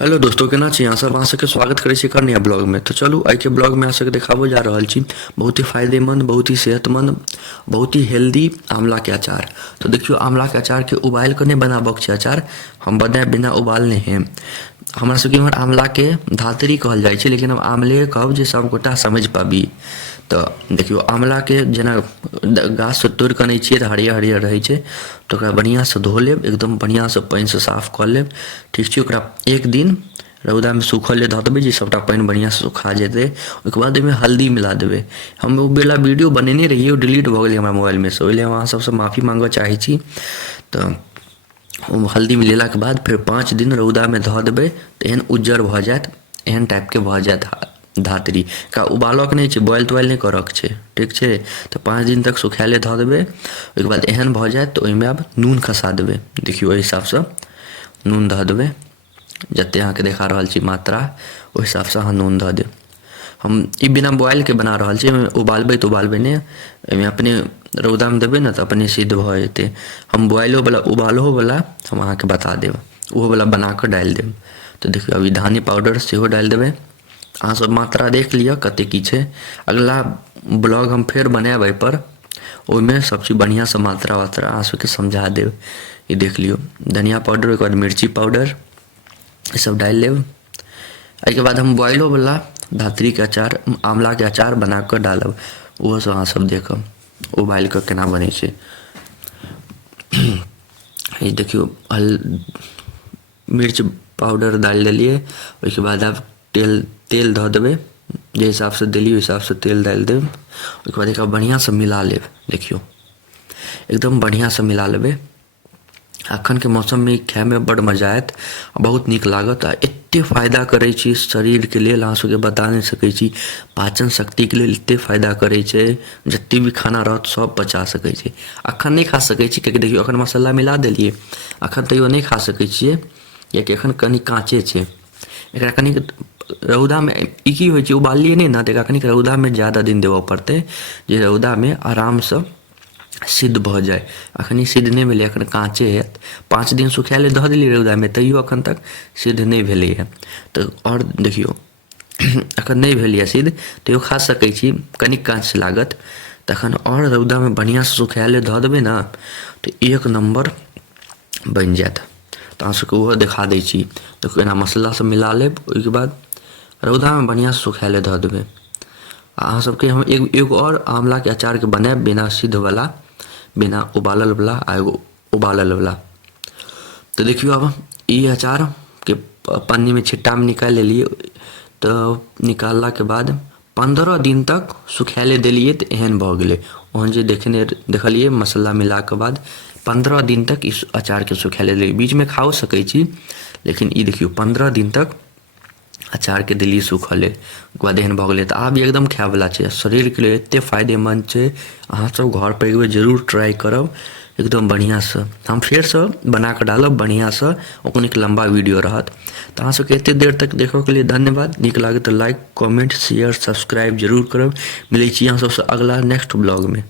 Hello दोस्तों, केना छी अहाँ सब? अहाँ सबके स्वागत करै छी एक नया ब्लॉग में। तो चलू आइ के ब्लॉग में अहाँ सबके देखाबो जा रहल छी बहुत ही फायदेमंद, बहुत ही सेहतमंद, बहुत ही हेल्दी आंवला के अचार। तो देखियो, आंवला के अचार के उबाल के नहीं बनाबक छै अचार, हम बनाए बिना उबालने हैं। हमरा सबके इम्हर आंवला के धातरी कहल जाइ छै, लेकिन हम आंवले कहब जे सब गोटा समझ पाबी। तो देखियो, आंवला के जेना गाछ से तोड़ के आनै छियै तऽ हरियर हरियर रहै छै, तो ओकरा बढ़िया से धो लेब, एकदम बढ़िया से पानि से साफ कऽ लेब। ठीक छै, ओकरा एक दिन रौदा में सूखल ले धऽ देबै जे सबटा पानि बढ़िया से सुखा जेतै। ओहिके बाद ओहिमे हल्दी मिला देबै। हम ओ वाला वीडियो बनेने रहिए, ओ डिलीट भऽ गेलै हमरा मोबाइल में से, ओहि लेल हम अहाँ सबसे माफी मांगऽ चाहै छी। तऽ ओ हल्दी मिलेलाके बाद फेर 5 दिन रौदा में धऽ देबै तऽ एहन उज्जर भऽ जायत, एहन टाइपके भऽ जायत धातरी। का उबालक नहि छै, बॉयल तॉयल नहि करक छै, ठीक छै। तऽ 5 दिन तक सुखायले धऽ देबै। ओहिके बाद एहन भऽ जायत तऽ ओहिमे आब नून खसा देबै। देखियौ, ओहि हिसाबसँ नून धऽ देबै, जतेक अहाँके देखा रहल छी मात्रा, ओहि हिसाबसँ अहाँ नून धऽ देब। हम ई बिना बॉयलके बना रहल छी, उबालबै तऽ उबालबै नहि, एहिमे अपने रौदामे देबै ने तऽ अपने सिद्ध भऽ जेतै। हम बॉयलोवला उबालहोवला हम अहाँके बता देब, ओहोवला बना कऽ डालि देब। तऽ देखियौ, अभी धनी पाउडर सेहो डालि देबै। अहाँ सब मात्रा देख लिअ कतेक की छै। अगला ब्लॉग हम फेर बनायब एहिपर, ओहिमे सबचीज बढ़िआँसँ मात्रा वात्रा अहाँ सबके समझा देब। ई देख लियौ, धनिया पाउडर, ओहिके बाद मिर्ची पाउडर, ई सब डालि लेब। एहिके बाद हम बॉयलोवला धातरीके अचार, आंवलाके अचार बना कऽ डालब, ओहो सब अहाँ सब देखब उबालि कऽ केना बनै छै। ई देखियौ, मिर्च पाउडर डालि देलिए। ओहिके बाद आब तेल धऽ देबै, जे हिसाबसँ देलिए ओहि हिसाबसँ तेल डालि देब। ओहिके बाद एकरा बढ़िआँसँ मिला लेब। देखियौ, एकदम बढ़िआँसँ मिला लेबै। एखनके मौसममे ई खाइमे बड्ड मजा आयत, बहुत नीक लागत। आ एतेक फायदा करै छै शरीरके लेल, अहाँ सबके बता नहि सकै छी। पाचन शक्तिके लेल एतेक फायदा करै छै, जतेक भी खाना रहत सब पचा सकै छै। एखन नहि खा सकै छी, किएकि देखियौ एखन मसाला मिला देलिए, एखन तैओ नहि खा सकै छिए, किएकि एखन कनि काँचे छै। एकरा कनि रौदामे ई की होइ छै, उबाललिए नहि ने तऽ एकरा कनि रौदामे ज़्यादा दिन देबऽ पड़तै, जे रौदामे आरामसँ सिद्ध भऽ जाए। एखन ई सिद्ध नहि भेलै, एखन काँचे हैत। 5 दिन सुखाएले धऽ देलिए रौदामे, तैओ एखन तक सिद्ध नहि भेलैए। तऽ आओर देखियौ, एखन नहि भेल यऽ सिद्ध, तैओ खा सकै छी, कनि काँच लागत। तखन आओर रौदामे बढ़िआँसँ सुखाएले धऽ देबै ने तऽ 1 नम्बर बनि जायत। तऽ अहाँ सबके ओहो देखा दै छी। देखियौ, एना मसल्ला सब मिला लेब। ओहिके बाद रौदामे बढ़िआँसँ सुखाएले धऽ देबै। अहाँ सबके हम एगो आओर आंवलाके अचारके बनाएब, बिना सिद्धवला, बिना उबाललवला, आ एगो उबाललवला। तऽ देखियौ, अब ई अचारके पन्नीमे छिट्टामे निकालि लेलिए। तऽ निकाललाके बाद 15 दिन तक सुखाएले देलिए तऽ एहन भऽ गेलै। ओहन जे देखलिए मसल्ला मिलाके बाद 15 दिन तक ई अचारके सुखाएले देलिए। बीचमे खाओ सकै छी, लेकिन ई देखियौ 15 दिन तक अचारके देलिए सूखले। ओहिके बाद एहन भऽ गेलै। तऽ आब एकदम खायवला छै, शरीरके लिए एतेक फायदेमन्द छै। अहाँसब घरपर एक बेर जरूर ट्राइ करब, एकदम बढ़िआँसँ। हम फेरसँ बना कऽ डालब बढ़िआँसँ, ओ कनिक लम्बा वीडियो रहत। तऽ अहाँ सबके एतेक देर तक देखऽके लिए धन्यवाद। नीक लागत तऽ लाइक, कमेंट, शेयर, सब्सक्राइब जरूर करब। मिलै छी अहाँ सबसँ अगला नेक्स्ट ब्लॉगमे।